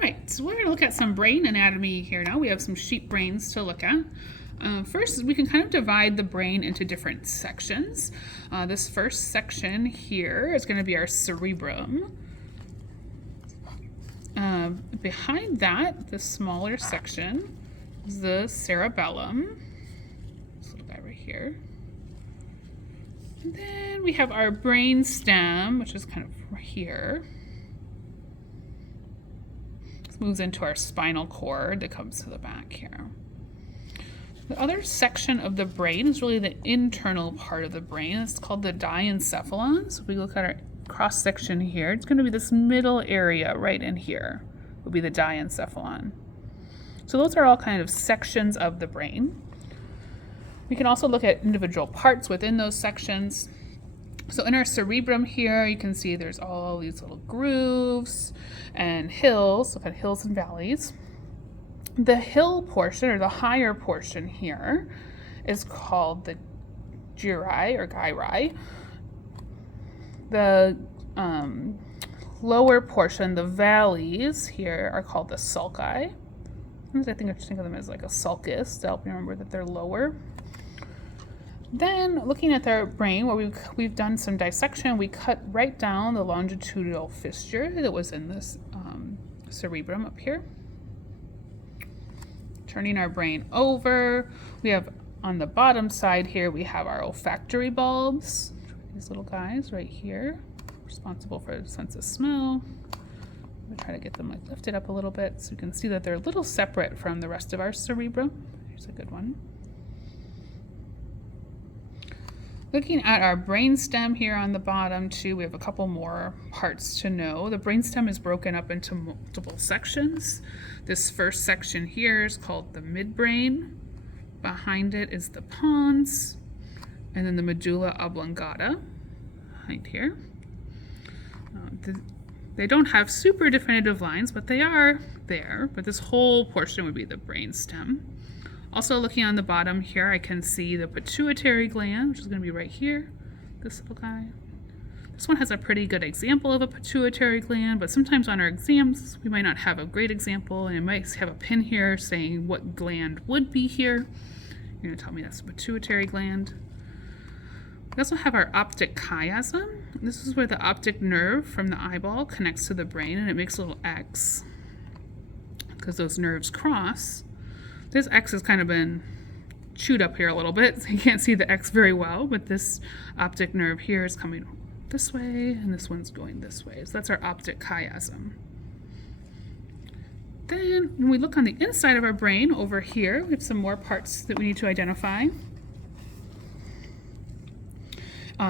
right, so we're going to look at some brain anatomy here now. We have some sheep brains to look at. First, we can kind of divide the brain into different sections. This first section here is going to be our cerebrum. Behind that, the smaller section is the cerebellum. This little guy right here. And then we have our brain stem, which is kind of right here. This moves into our spinal cord that comes to the back here. The other section of the brain is really the internal part of the brain. It's called the diencephalon. So if we look at our cross section here, it's going to be this middle area right in here will be the diencephalon. So those are all kind of sections of the brain. We can also look at individual parts within those sections. So in our cerebrum here, you can see there's all these little grooves and hills. Look at hills and valleys. The hill portion, or the higher portion here, is called the gyri or gyri. The lower portion, the valleys here, are called the sulci. Sometimes I think of them as like a sulcus to help you remember that they're lower. Then, looking at their brain, where we've done some dissection, we cut right down the longitudinal fissure that was in this cerebrum up here. Turning our brain over, we have on the bottom side here, we have our olfactory bulbs. These little guys right here, responsible for the sense of smell. I'm gonna try to get them like lifted up a little bit so you can see that they're a little separate from the rest of our cerebrum. Here's a good one. Looking at our brainstem here on the bottom too, we have a couple more parts to know. The brainstem is broken up into multiple sections. This first section here is called the midbrain. Behind it is the pons, and then the medulla oblongata right here. They don't have super definitive lines, but they are there. But this whole portion would be the brainstem. Also looking on the bottom here, I can see the pituitary gland, which is going to be right here, this little guy. This one has a pretty good example of a pituitary gland, but sometimes on our exams, we might not have a great example, and it might have a pin here saying what gland would be here. You're going to tell me that's the pituitary gland. We also have our optic chiasm. This is where the optic nerve from the eyeball connects to the brain, and it makes a little X because those nerves cross. This X has kind of been chewed up here a little bit, so you can't see the X very well, but this optic nerve here is coming this way, and this one's going this way. So that's our optic chiasm. Then, when we look on the inside of our brain over here, we have some more parts that we need to identify.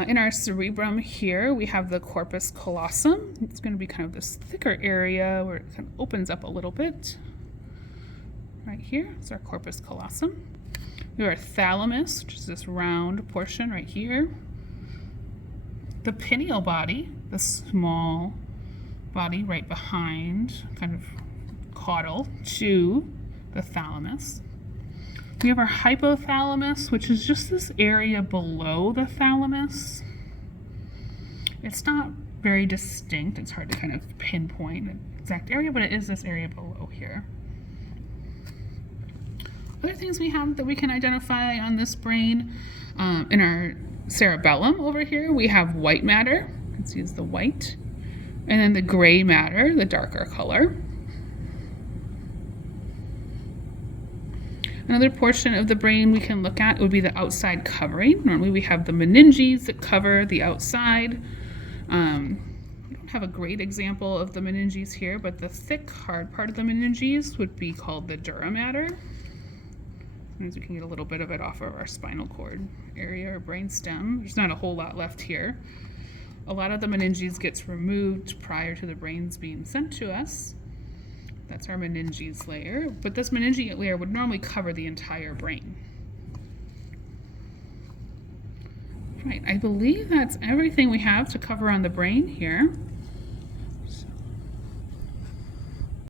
In our cerebrum here, we have the corpus callosum. It's going to be kind of this thicker area where it kind of opens up a little bit. Right here is our corpus callosum. We have our thalamus, which is this round portion right here. The pineal body, the small body right behind, kind of caudal to the thalamus. We have our hypothalamus, which is just this area below the thalamus. It's not very distinct. It's hard to kind of pinpoint an exact area, but it is this area below here. Other things we have that we can identify on this brain, in our cerebellum over here, we have white matter. You can see it's the white. And then the gray matter, the darker color. Another portion of the brain we can look at would be the outside covering. Normally we have the meninges that cover the outside. We don't have a great example of the meninges here, but the thick, hard part of the meninges would be called the dura mater. Sometimes we can get a little bit of it off of our spinal cord area or brain stem. There's not a whole lot left here. A lot of the meninges gets removed prior to the brains being sent to us. That's our meninges layer, but this meningeal layer would normally cover the entire brain. Right, I believe that's everything we have to cover on the brain here.